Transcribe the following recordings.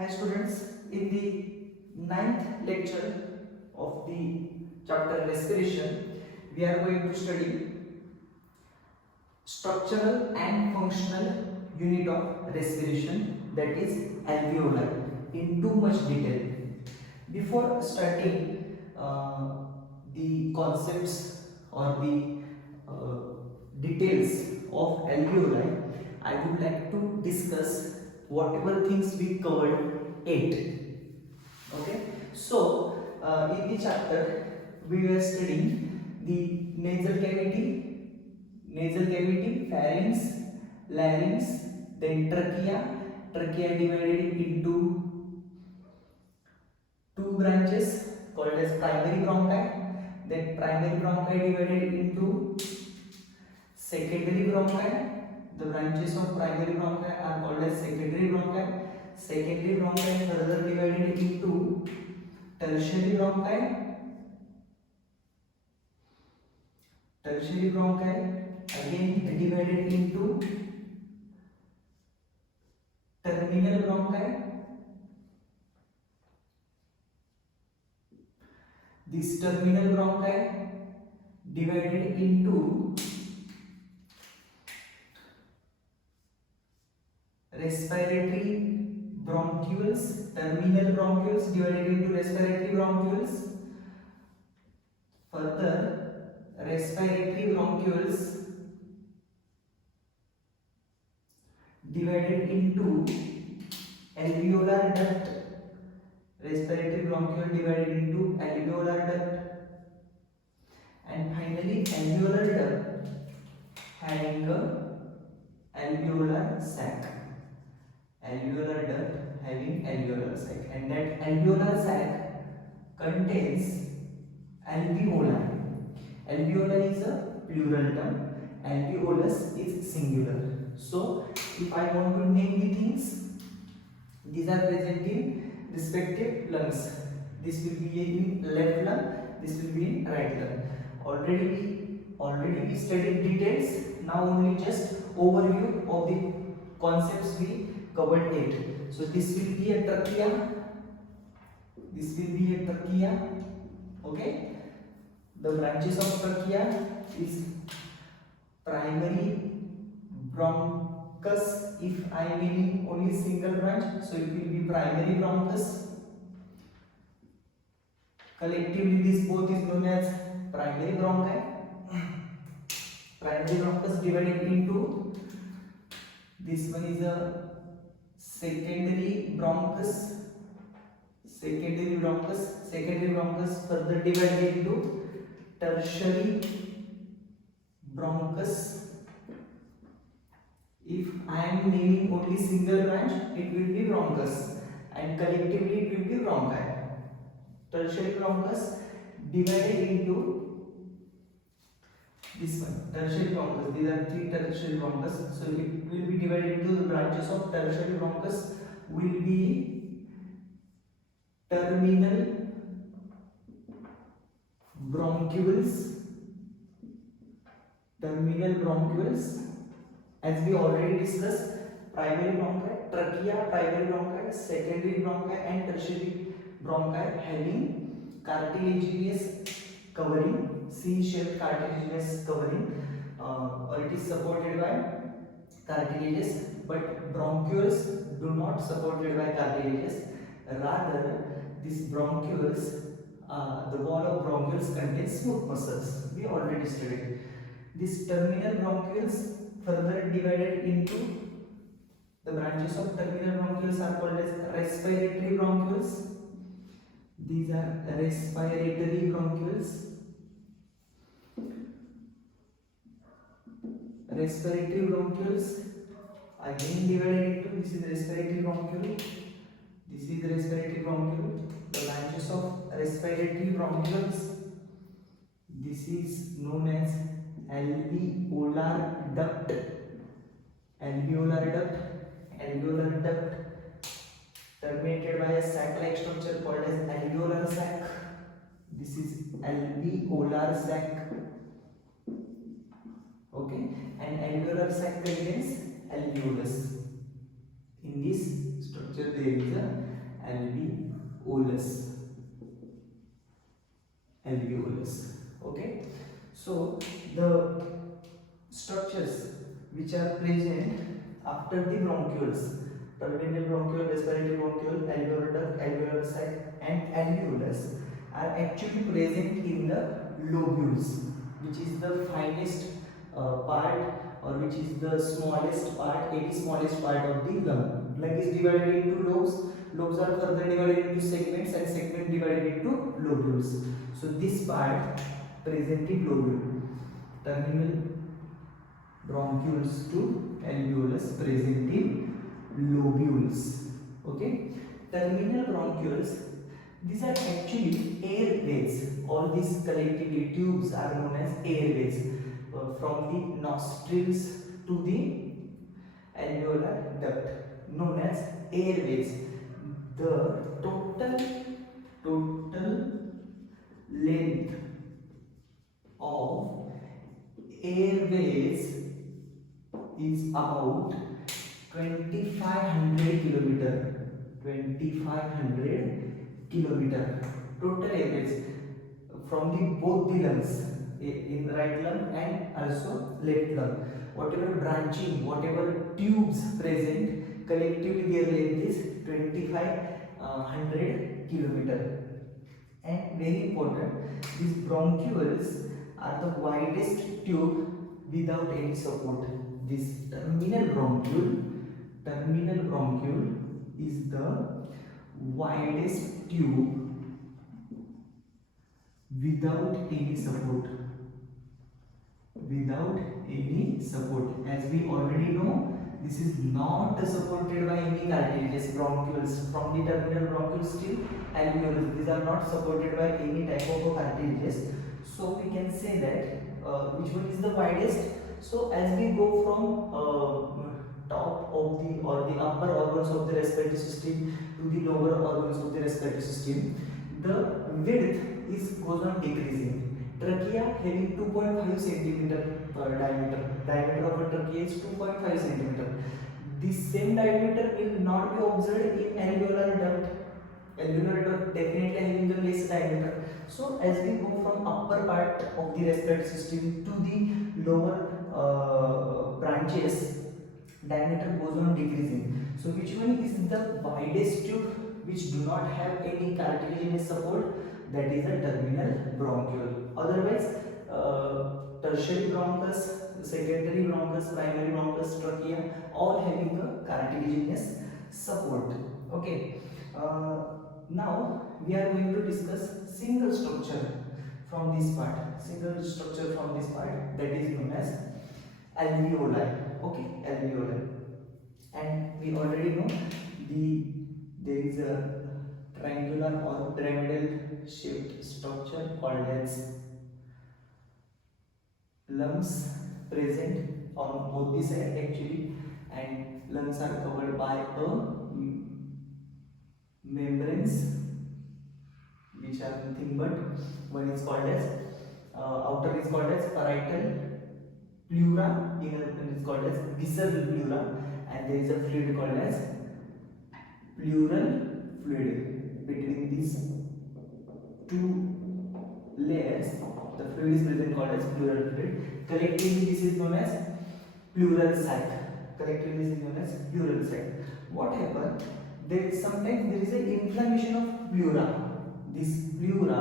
Hi students, in the ninth lecture of the chapter respiration, we are going to study structural and functional unit of respiration, that is alveolar, in too much detail. Before starting the concepts or the details of alveoli, I would like to discuss whatever things we covered 8. Okay, so in the chapter we were studying the nasal cavity, pharynx, larynx, then trachea divided into two branches called as primary bronchi, then primary bronchi divided into secondary bronchi. The branches of primary bronchi are called as secondary bronchi. Secondary bronchi further divided into tertiary bronchi. Tertiary bronchi again divided into terminal bronchi. This terminal bronchi divided into respiratory bronchioles. Terminal bronchioles divided into respiratory bronchioles. Further, respiratory bronchioles divided into alveolar duct. Respiratory bronchiole divided into alveolar duct, and finally alveolar duct having a alveolar sac. Alveolar duct having alveolar sac, and that alveolar sac contains alveoli. Alveoli is a plural term, alveolus is singular. So if I want to name the things, these are present in respective lungs. This will be in left lung, this will be in right lung. Already we studied details. Now only just overview of the concepts we covered 8. So this will be a trachea. This will be a trachea. Okay. The branches of trachea is primary bronchus. If I mean only single branch, so it will be primary bronchus. Collectively, this both is known as primary bronchi. Primary bronchus divided into, this one is a secondary bronchus. Secondary bronchus further divided into tertiary bronchus. If I am naming only single branch, it will be bronchus, and collectively it will be bronchi. Tertiary bronchus divided into this one, tertiary bronchus. These are 3 tertiary bronchus. So it will be divided into the branches of tertiary bronchus will be terminal bronchioles. Terminal bronchioles, as we already discussed, primary bronchi, trachea, primary bronchi, secondary bronchi, and tertiary bronchi having cartilaginous covering, C-shaped cartilaginous covering, or it is supported by cartilages, but bronchioles do not supported by cartilages. Rather, these bronchioles, the wall of bronchioles contains smooth muscles. We already studied. These terminal bronchioles further divided into, the branches of terminal bronchioles are called as respiratory bronchioles. These are respiratory bronchioles. Respiratory bronchioles again divided into, this is respiratory bronchiole, this is respiratory bronchiole. The branches of respiratory bronchioles, this is known as alveolar duct. Alveolar duct terminated by a sac-like structure called as alveolar sac. This is alveolar sac. Okay, and alveolar sac contains alveolus. In this structure there is a alveolus. Alveolus. Okay. So the structures which are present after the bronchioles, terminal bronchiole, respiratory bronchiole, alveolar duct, alveolar sac, and alveolus, are actually present in the lobules, which is the finest part, or which is the smallest part, any smallest part of the lung. Lung is divided into lobes. Lobes are further divided into segments, and segment divided into lobules. So this part present in lobule. Terminal bronchioles to alveolus present in lobules. Okay. Terminal bronchioles, these are actually airways. All these collectively tubes are known as airways, from the nostrils to the alveolar duct, known as airways. The total length of airways is about 2500 kilometer. 2500 kilometer total airways from the both the lungs, in right lung and also left lung. Whatever branching, whatever tubes present, collectively their length is 2500 kilometer. And very important, these bronchioles are the widest tube without any support. This terminal bronchiole is the widest tube without any support. As we already know, this is not supported by any cartilages. Bronchioles, from the terminal bronchioles till alveolus, these are not supported by any type of cartilages. So we can say that which one is the widest. So as we go from top of the, or the upper organs of the respiratory system to the lower organs of the respiratory system, the width goes on decreasing. Trachea having 2.5 centimeter diameter of a trachea is 2.5 centimeter. This same diameter will not be observed in alveolar duct. Alveolar duct definitely having the less diameter. So as we go from upper part of the respiratory system to the lower branches, diameter goes on decreasing. So which one is the widest tube which do not have any cartilaginous support? That is a terminal bronchiole. Otherwise, tertiary bronchus, secondary bronchus, primary bronchus, trachea, all having a cartilaginous support. Okay. Now we are going to discuss single structure from this part. That is known as alveoli. Okay, alveoli. And we already know there is a triangular or pyramidal shaped structure called as lungs present on both the sides actually, and lungs are covered by a membranes which are nothing but, one is called as outer is called as parietal pleura, inner one is called as visceral pleura, and there is a fluid called as pleural fluid. Between these two layers, the fluid is present called as pleural fluid. Collectively this is known as pleural sac. What happens? Sometimes there is an inflammation of pleura. This pleura,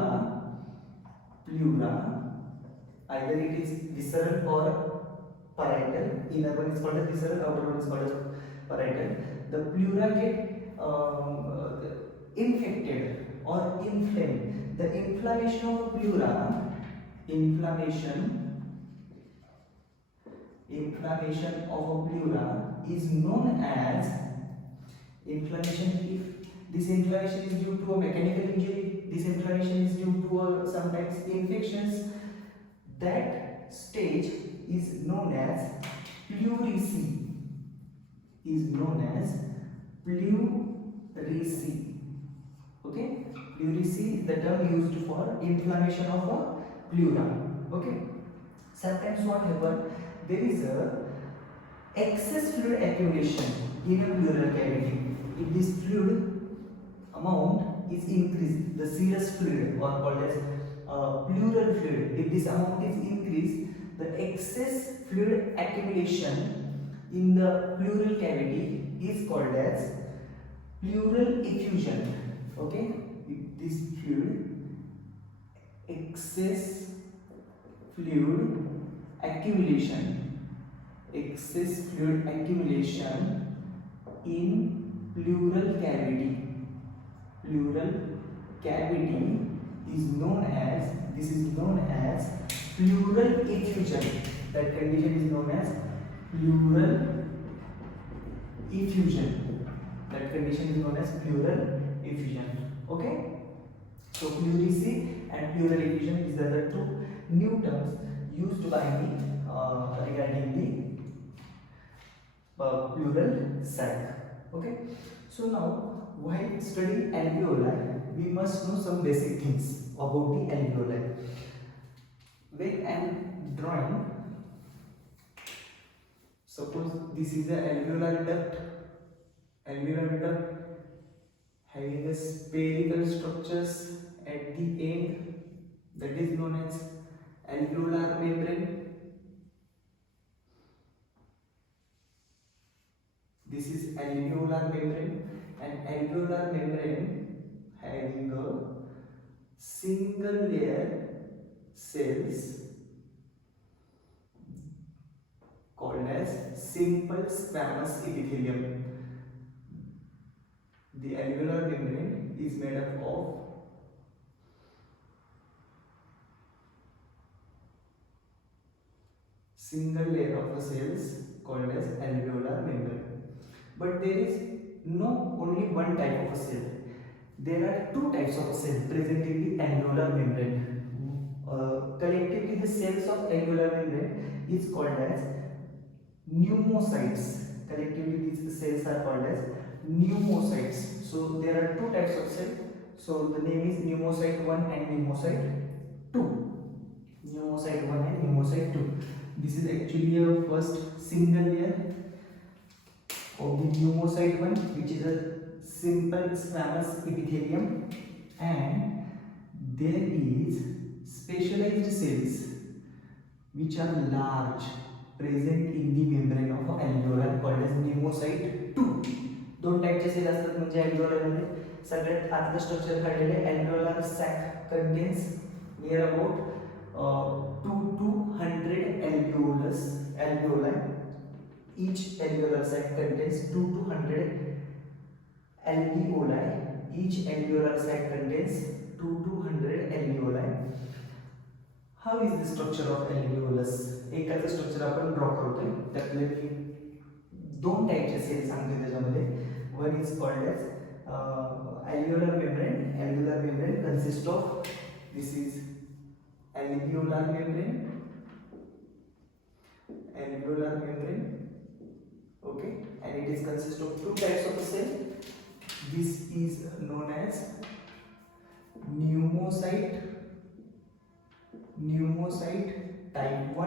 either it is visceral or parietal. Inner one is called as visceral, outer one is called as parietal. The pleura get infected or inflamed. The inflammation of a pleura, is known as inflammation. If this inflammation is due to a mechanical injury, this inflammation is due to sometimes infections, that stage is known as pleurisy. Okay, pleurisy is the term used for inflammation of a pleura. Okay, sometimes what happens, there is a excess fluid accumulation in a pleural cavity. If this fluid amount is increased, the serous fluid or called as pleural fluid, if this amount is increased, the excess fluid accumulation in the pleural cavity is called as pleural effusion. Okay, if this fluid, excess fluid accumulation, excess fluid accumulation in pleural cavity is known as, this is known as pleural effusion. That condition is known as pleural effusion. That condition is known as pleural effusion. Okay, so pleurisy and pleural effusion, these are the two new terms used by me regarding the pleural sac. Okay, so now while studying alveoli, we must know some basic things about the alveoli. When I am drawing, suppose this is an alveolar duct having a spherical structures at the end, that is known as alveolar membrane. This is alveolar membrane, and alveolar membrane having a single layer cells called as simple squamous epithelium. The alveolar membrane is made up of single layer of the cells called as alveolar membrane. But there is no only one type of a cell. There are two types of cells present in the alveolar membrane. Collectively, the cells of alveolar membrane is called as pneumocytes. Collectively, these cells are called as pneumocytes. So there are two types of cells. So the name is pneumocyte 1 and pneumocyte 2. Pneumocyte 1 and pneumocyte 2. This is actually a first single layer of the pneumocyte 1, which is a simple squamous epithelium, and there is specialized cells which are large present in the membrane of alveolar called as pneumocyte 2. दोन टाइपचे cell असतात म्हणजे alveolar मध्ये. सगळ्यात आतलं structure काढलेले alveolar sac contains near about 2 to 100 alveoli. Each alveolar sac contains 2 to 100 alveoli. Each alveolar sac contains 2 to 100 alveoli. How is the structure of alveolus? एकाचं structure आपण ड्रॉ करतोय. त्यातले दोन टाइपचे सेल सांगते त्याच्यामध्ये. One is called as alveolar membrane. Alveolar membrane consists of, this is alveolar membrane. Alveolar membrane. Okay, and it is consist of two types of cell. This is known as pneumocyte type 1,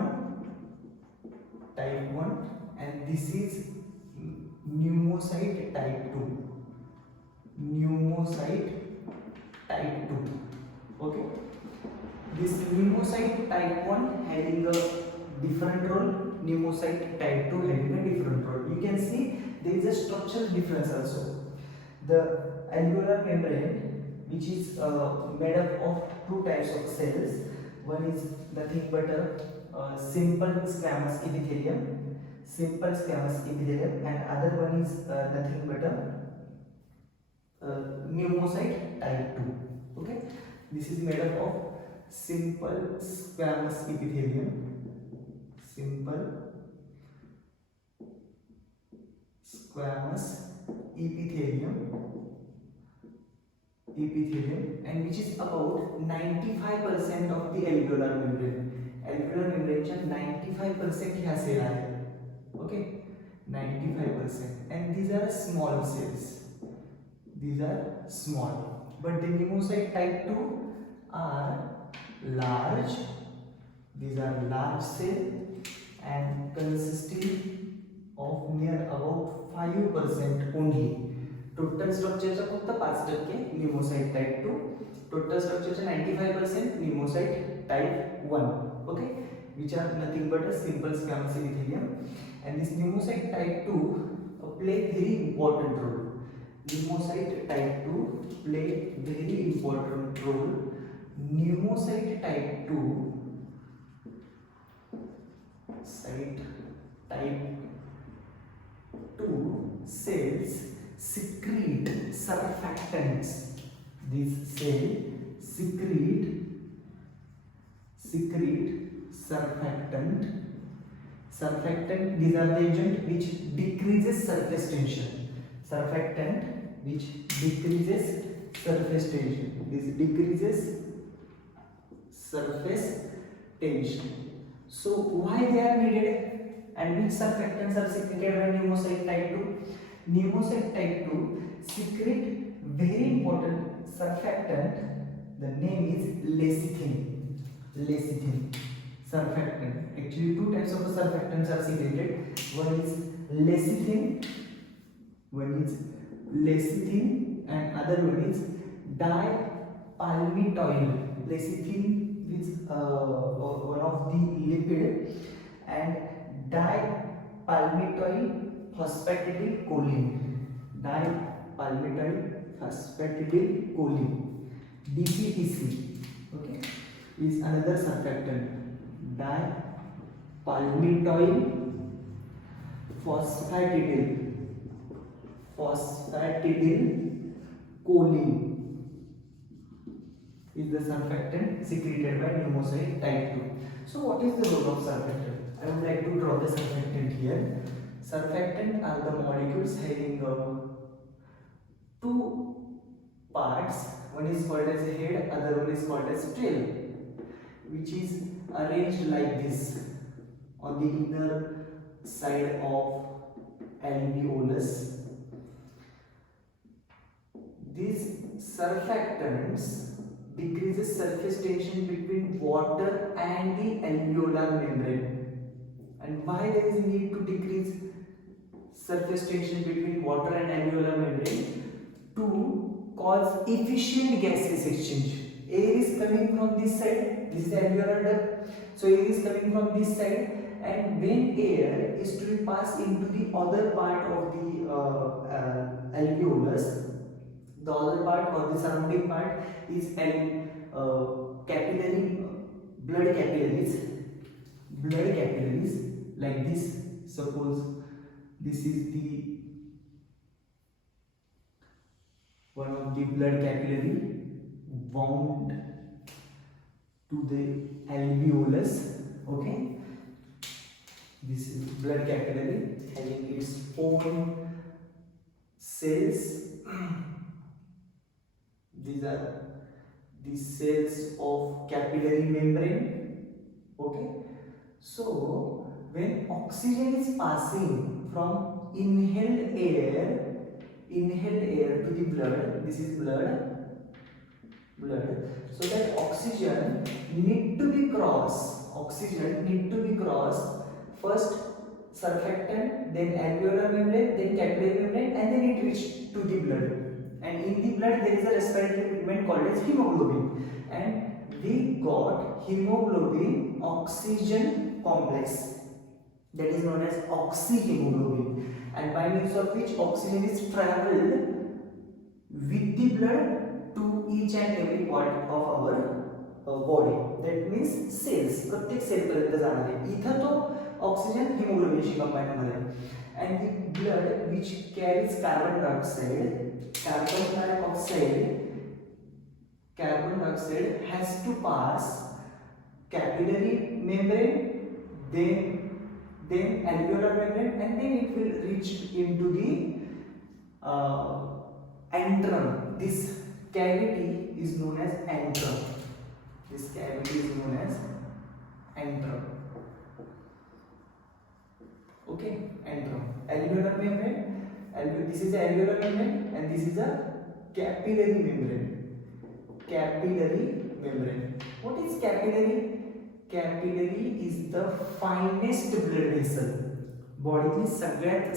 and this is pneumocyte type 2. Okay, this pneumocyte type 1 having a different role, pneumocyte type 2 having a different role. You can see there is a structural difference also. The alveolar membrane, which is made up of two types of cells. One is nothing but a simple squamous epithelium, and other one is nothing but a pneumocyte type 2. Okay, this is made up of simple squamous epithelium, and which is about 95% of the alveolar membrane. Alveolar membrane च्या 95% ह्या cell आहेत. Okay, 95%, and these are small cells. These are small, but the pneumocyte type 2 are large. These are large cells and consisting of near about 5% only. Total स्ट्रक्चरचा फक्त 5% pneumocyte type 2, total स्ट्रक्चरचा 95% pneumocyte type 1. Okay, which are nothing but a simple squamous epithelium, and this pneumocyte type 2 play very important role. Pneumocyte type 2 play very important role. Pneumocyte type 2 site type 2 cells secrete surfactants. This cell secrete surfactant. These are the agent which decreases surface tension. Surfactant which decreases surface tension. This decreases surface tension. So why they are needed, and which surfactants are secreted by pneumocyte type 2? Pneumocyte type 2 secrete very important surfactant. The name is lecithin. Lecithin surfactant. Actually, two types of surfactants are secreted. One is lecithin, and other one is dipalmitoyl. Lecithin is one of the lipid, and dipalmitoyl phosphatidylcholine. Dipalmitoyl phosphatidylcholine, DPPC. Okay, is another surfactant. Dipalmitoyl phosphatidylcholine is the surfactant secreted by pneumocyte type 2. So what is the role of surfactant? I would like to draw the surfactant here. Surfactant are the molecules having two parts. One is called as a head, other one is called as tail, which is arranged like this on the inner side of alveolus. These surfactants decreases surface tension between water and the alveolar membrane. And why there is need to decrease surface tension between water and alveolar membrane? To cause efficient gaseous exchange. Air is coming from this side, this is alveolar duct, so air is coming from this side, and when air is to be passed into the other part of the alveolus, the other part or the surrounding part is capillary, blood capillaries like this. Suppose this is the one of the blood capillary wound to the alveolus. Okay, this is blood capillary having its own cells. These are the cells of capillary membrane. Okay, so when oxygen is passing from inhaled air to the blood, this is blood, so that oxygen need to be crossed, first surfactant, then alveolar membrane, then capillary membrane, and then it reach to the blood. And in the blood there is a respiratory pigment called as hemoglobin, and we got hemoglobin oxygen complex, that is known as oxyhemoglobin, and by means of which oxygen is traveled with the blood to each and every part of our body. That means cells, प्रत्येक cell पर्यंत जाणार आहे. इथं तो oxygen हिमोग्लोबिनशी combine होणार आहे. And the blood which carries carbon dioxide has to pass capillary membrane, then alveolar membrane, and then it will reach into the antrum. This cavity is known as antrum. Okay, antrum. Alveolar membrane. This is the alveolar membrane, and this is a capillary membrane. What is capillary? Capillary is the finest blood vessel. बॉडीतली सगळ्यात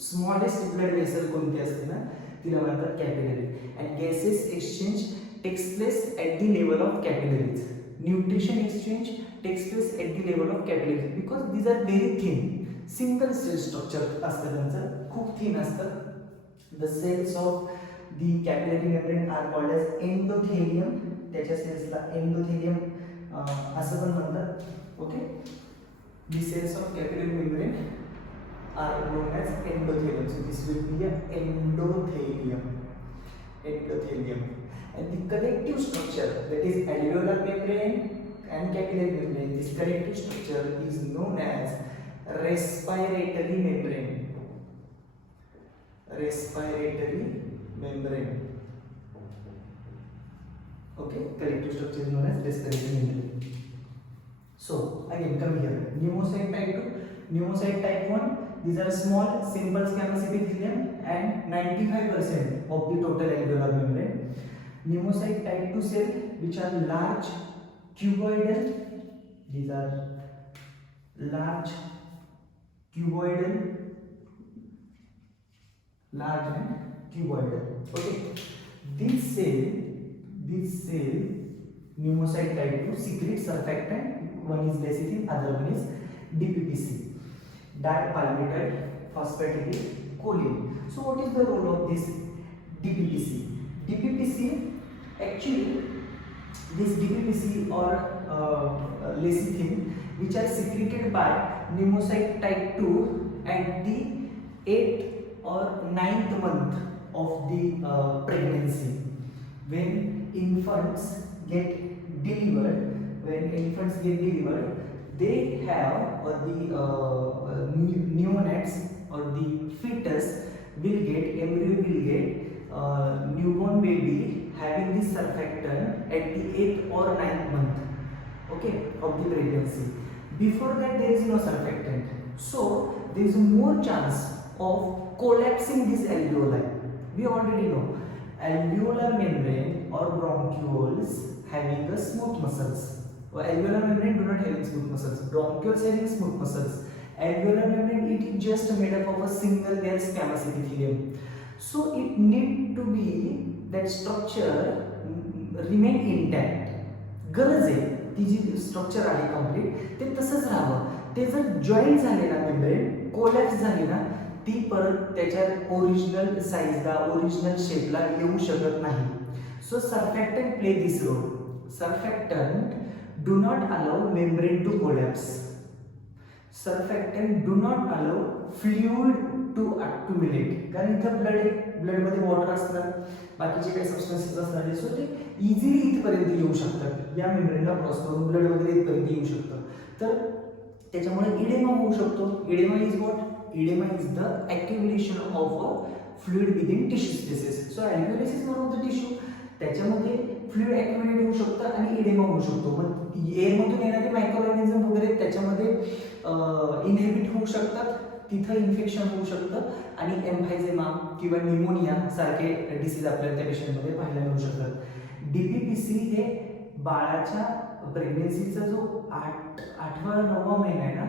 smallest blood vessel कोणती असते ना, तिला म्हणतात capillary. And gases exchange takes place at the level of capillaries. Nutrition exchange takes place at the level of capillaries because these are very thin. Single cell structure असतं त्यांचं, खूप thin असतं. The cells of the capillary membrane are called as endothelium. त्याच्या सेल्सला endothelium असं पण म्हणतात. Okay, the cells of capillary membrane are known as endothelium. So this will be a endothelium. Endothelium. And the collective structure, that is alveolar membrane and capillary membrane, this collective structure is known as respiratory membrane. Respiratory membrane. Okay, collective structure is known as respiratory membrane. So again come here, pneumocyte type 2, pneumocyte type 1. These are small simple squamous epithelium and 95% of the total alveolar membrane. Pneumocyte type 2 cell which are large cuboidal. These are large cuboidal, large and cuboidal. Okay, this cell pneumocyte type 2 secretes surfactant. One is lecithin, other one is DPPC, dipalmitoid phosphatidyl choline. So what is the role of this DPPC? DPPC, actually this DPPC or lecithin which are secreted by pneumocyte type 2 at the 8th or 9th month of the pregnancy. When infants get delivered, they have, or the neonates or the fetus will get, embryo will get newborn baby having this surfactant at the 8th or 9th month, okay, of the pregnancy. Before that there is no surfactant, so there is more chance of collapsing this alveoli. We already know alveolar membrane or bronchioles having a smooth muscles. Alveolar membrane do not having smooth muscles. Bronchioles having smooth muscles. Alveolar membrane, it is just made up of a single layer squamous epithelium. So it need to be that structure remain intact. गरज आहे ती जी structure आहे complete ते तसंच राहावं. ते जर join झाले ना मेम्ब्रेन, कोलॅप्स झाली ना, ती परत त्याच्या ओरिजिनल साईजला, ओरिजिनल शेपला येऊ शकत नाही. So surfactant play this role. Surfactant do not allow membrane to collapse. Surfactant do not allow fluid to accumulate. कारण इथं ब्लड मध्ये वॉटर असतात, बाकीचे काही सबस्टन्सेस असतात, सो ते इझिली इथपर्यंत येऊ शकतात. या मेम्ब्रेनला क्रॉस करून ब्लड वगैरे इथपर्यंत येऊ शकतं. तर त्याच्यामुळे इडेमा होऊ शकतो. Edema is what? Edema is the accumulation of a fluid within tissue spaces. So alveolus is one of the tissue. त्याच्यामध्ये फ्लुइड ॲक्युमुलेट होऊ शकतं आणि इडेमा होऊ शकतो. मग एअरमधून येणारे मायक्रोऑर्गॅनिझम वगैरे त्याच्यामध्ये इनहिबिट होऊ शकतात, तिथं इन्फेक्शन होऊ शकतं आणि एम्फायझेमा किंवा न्यूमोनिया सारखे डिसीज आपल्याला त्या पेशंटमध्ये पाहायला मिळू शकतात. DPPC हे बाळाच्या प्रेग्नन्सीचा जो 8वा-9वा महिना आहे ना,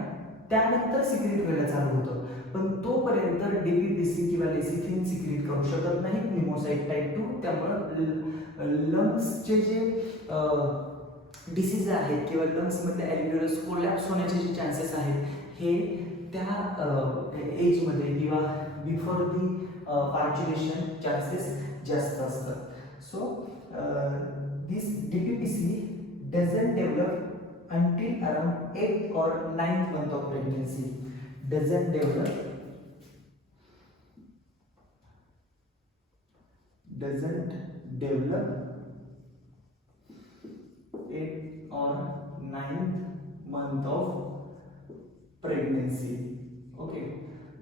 त्यानंतर सिक्रेट व्हायला चालू होतं. पण तोपर्यंत DPPC किंवा लेसिथिन सिक्रेट करू शकत नाही pneumocyte type 2. त्यामुळं लंग्सचे जे डिसीज आहेत किंवा लंग्समधले ॲल्व्हिओलस कोलॅप्स होण्याचे जे चान्सेस आहेत हे त्या एजमध्ये किंवा बिफोर दी पार्च्युलेशन चान्सेस जास्त असतात. So this DPPC doesn't develop until around 8th or 9th month of pregnancy. Doesn't develop 8th or 9th month of pregnancy. Okay,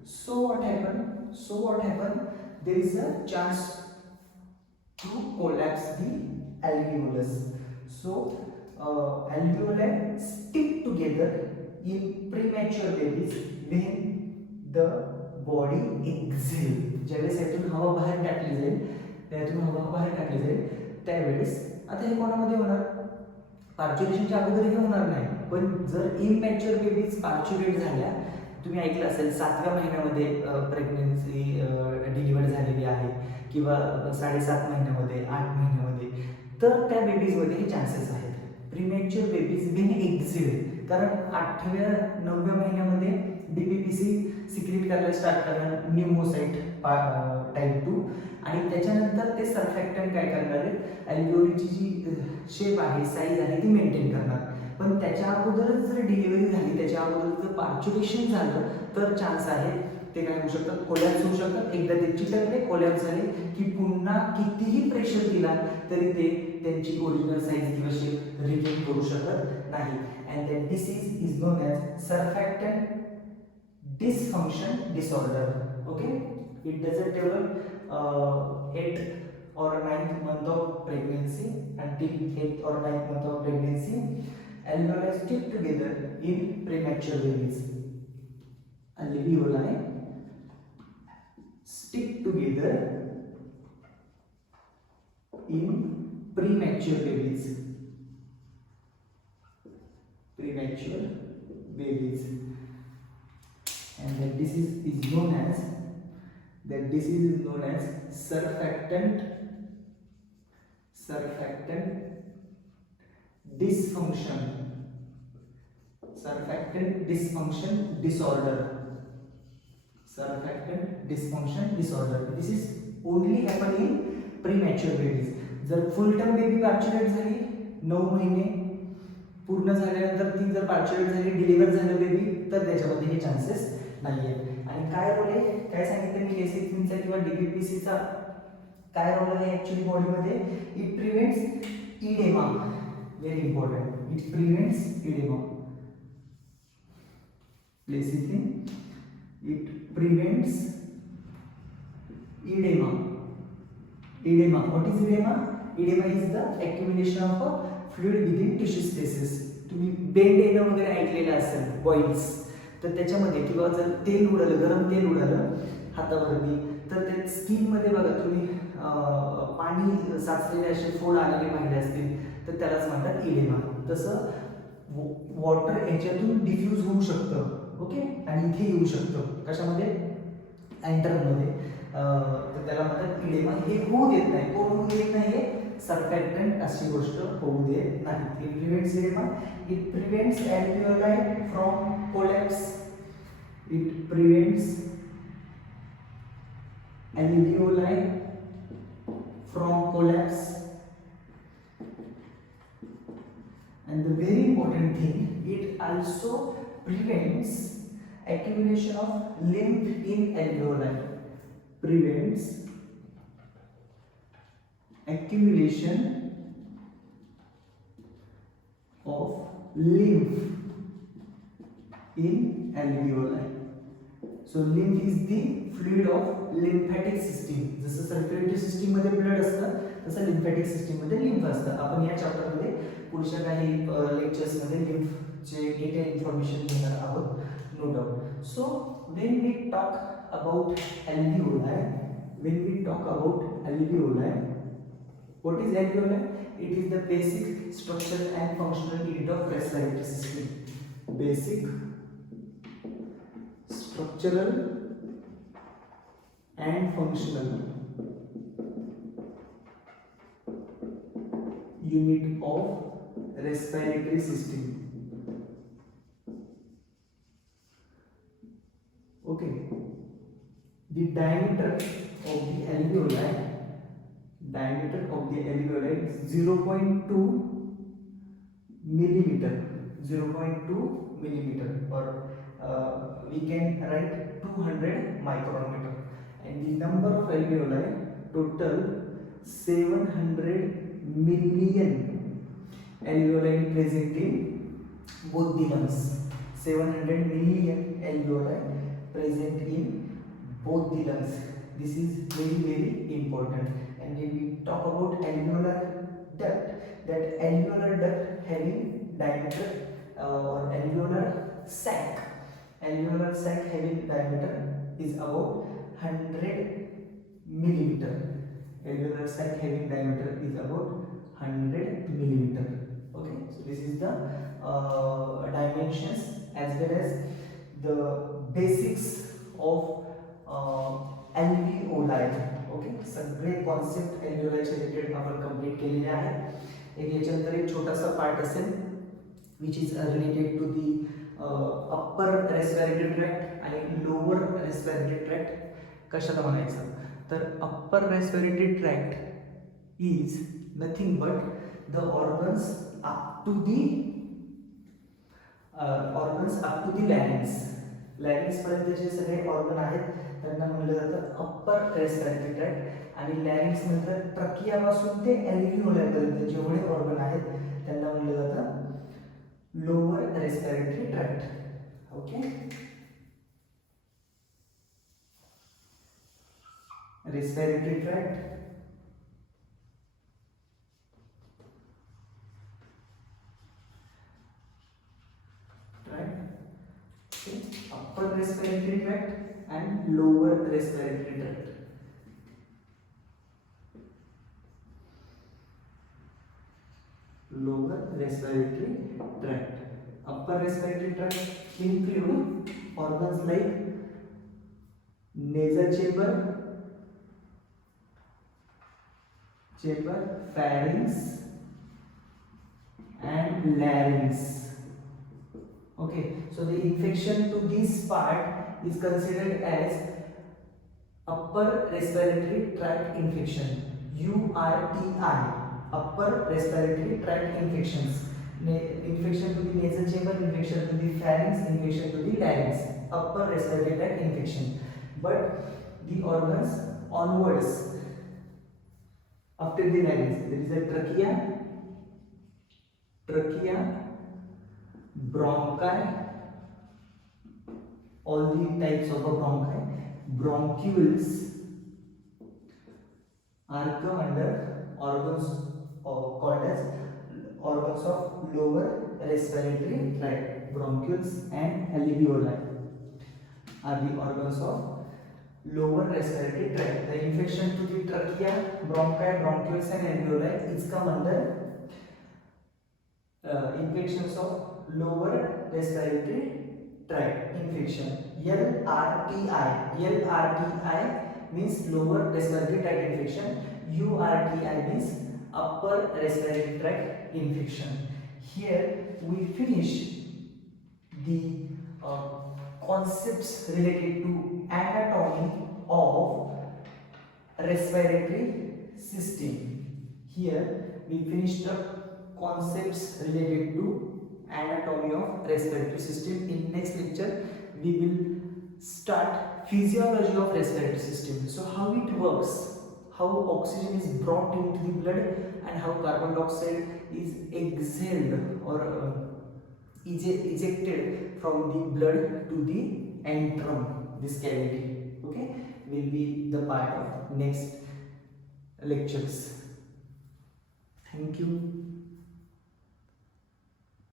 so what happened? There is a chance to collapse the alveolus. So alveoli stick together in premature babies when the body exhale. ज्यावेळेस यातून हवा बाहेर टाकली जाईल त्यावेळेस, आता हे कोणामध्ये होणार? पार्च्युलेशनच्या अगोदर हे होणार नाही, पण जर इमॅच्युअर बेबीज पार्च्युलेट झाल्या, तुम्ही ऐकलं असेल 7व्या महिन्यामध्ये प्रेग्नन्सी डिलिव्हर झालेली आहे, किंवा 7.5 महिन्यामध्ये, 8 महिन्यामध्ये, तर त्या बेबीजमध्ये हे चान्सेस आहेत. प्रीमॅच्युअर बेबीज बिन एक्झिड, कारण 8व्या 9व्या महिन्यामध्ये DPPC सिक्रेट करायला स्टार्ट करणार, न्यूमोसाइट टाईप 2, आणि त्याच्यानंतर ते सर्फॅक्टंट काय करणार आहे, अल्व्हिओलीची जी शेप आहे, साईज आहे, ती मेंटेन करणार. पण त्याच्या अगोदरच जर डिलिव्हरी झाली, त्याच्या अगोदर जर पार्च्युलेशन झालं, तर चान्स आहे ते काय होऊ शकतात, कोलॅप्स होऊ शकतात. एकदा ते चिटकले, कोलॅप्स झाले की पुन्हा कितीही प्रेशर दिला तरी ते त्यांची ओरिजिनल साईज किंवा शेप रिटेन करू शकत नाही. And that disease is known as surfactant dysfunction disorder. Okay, it doesn't develop 8th or 9th month of pregnancy. Until 8th or 9th month of pregnancy, alveoli stick together in premature babies. Alveoli stick together in premature babies. Premature babies. And that disease is known as surfactant dysfunction disorder. Surfactant dysfunction disorder. This is only happening in premature babies. जर full term baby पार्च्युलेट झाली, 9 महिने पूर्ण झाल्यानंतर ती जर पार्च्युलेट झाली, deliver झालं baby, तर त्याच्यामध्ये हे चान्सेस नाहीये. आणि काय रोल आहे, काय सांगितलं मी, लेसिथिनचा किंवा DPPCचा काय रोल आहे ऍक्च्युअली बॉडीमध्ये? It prevents edema. Very important, it prevents edema. Lecithin, it prevents edema. What is edema? Edema is the accumulation of a fluid within tissue spaces. तुम्ही बेंड येणं वगैरे ऐकलेलं असेल, बॉइल्स, तर त्याच्यामध्ये किंवा जर तेल उडालं, गरम तेल उडालं हातावरती, तर त्या स्किनमध्ये बघा तुम्ही पाणी साचलेले असे फोड आलेले पाहिले असतील, तर त्यालाच म्हणतात इडेमा. तसं वॉटर याच्यातून डिफ्यूज होऊ शकतं, ओके, आणि इथे येऊ शकतं, कशामध्ये, अँटरमध्ये, तर त्याला म्हणतात इडेमा. हे होऊ देत नाही. कोण होऊ देत नाही? सर्फॅक्टंट अशी गोष्ट होऊ देत नाही. It prevents edema. It prevents alveoli from collapse. It prevents alveoli from collapse. And the very important thing, it also prevents accumulation of lymph in alveoli. Prevents accumulation of lymph in alveoli. So lymph is the fluid of lymphatic system. जसं circulatory system मध्ये blood असतं, तसं lymphatic system मध्ये lymph असतं. आपण या chapter मध्ये पुढच्या काही लेक्चर्स मध्ये लिम्फचे डिटेल इन्फॉर्मेशन घेणार आहोत, no doubt. So when we talk about alveoli, what is alveoli? It is the basic structural and functional unit of respiratory system. Basic structural and functional unit of respiratory system. Okay, the diameter of the alveoli is 0.2 millimeter. 0.2 millimeter, or we can write 200 micrometer. And the number of alveoli, total 700 million alveoli present in both the lungs. 700 million alveoli present in both the lungs. This is very important. And when we talk about alveolar duct, that alveolar duct having diameter or alveolar sac having diameter is about 100 millimeter. Alveolar sac having diameter is about 100 millimeter. Okay, so this is the dimensions as well as the basics of alveoli. Okay, सगळे concept अल्व्हिओलायचे related आपण complete केलेले आहे. एक याच्यानंतर एक छोटासा part असेल which is related to the upper respiratory tract आणि लोअर रेस्पिरेटरी ट्रॅक्ट कशाला म्हणायचं. तर upper respiratory tract is nothing but the organs up to the larynx. Larynx पर्यंत जे सगळे ऑर्गन आहेत त्यांना म्हणलं जातं अप्पर रेस्पिरेटरी ट्रॅक्ट. आणि लॅरिंग्स नंतर ट्रकियापासून ते अल्व्हिओलायपर्यंत जेवढे ऑर्गन आहेत त्यांना म्हणलं जातं lower respiratory tract. Okay, respiratory tract, upper respiratory tract and lower respiratory tract. Lower respiratory tract. Upper respiratory tract include organs like nasal chamber, pharynx and larynx. Okay, so the infection to this part is considered as upper respiratory tract infection, URTI, upper respiratory tract infections. Infection to the nasal chamber, infection to the pharynx, infection to the larynx, upper respiratory tract infection. But the organs onwards after the larynx, there is a trachea, bronchi, all the types of bronchi, bronchioles are come under organs called as organs of lower respiratory tract. Bronchioles and alveoli are the organs of lower respiratory tract. The infection to the trachea, bronchi, bronchioles and alveoli is come under infections of lower respiratory tract infection, LRTI. LRTI means lower respiratory tract infection, URTI means upper respiratory tract infection. Here we finish the concepts related to anatomy of respiratory system. Here we finished the concepts related to anatomy of respiratory system. In next lecture we will start physiology of respiratory system. So how it works, how oxygen is brought into the blood and how carbon dioxide is exhaled or ejected from the blood to the antrum, this cavity. Okay, will be the part of next lectures. Thank you.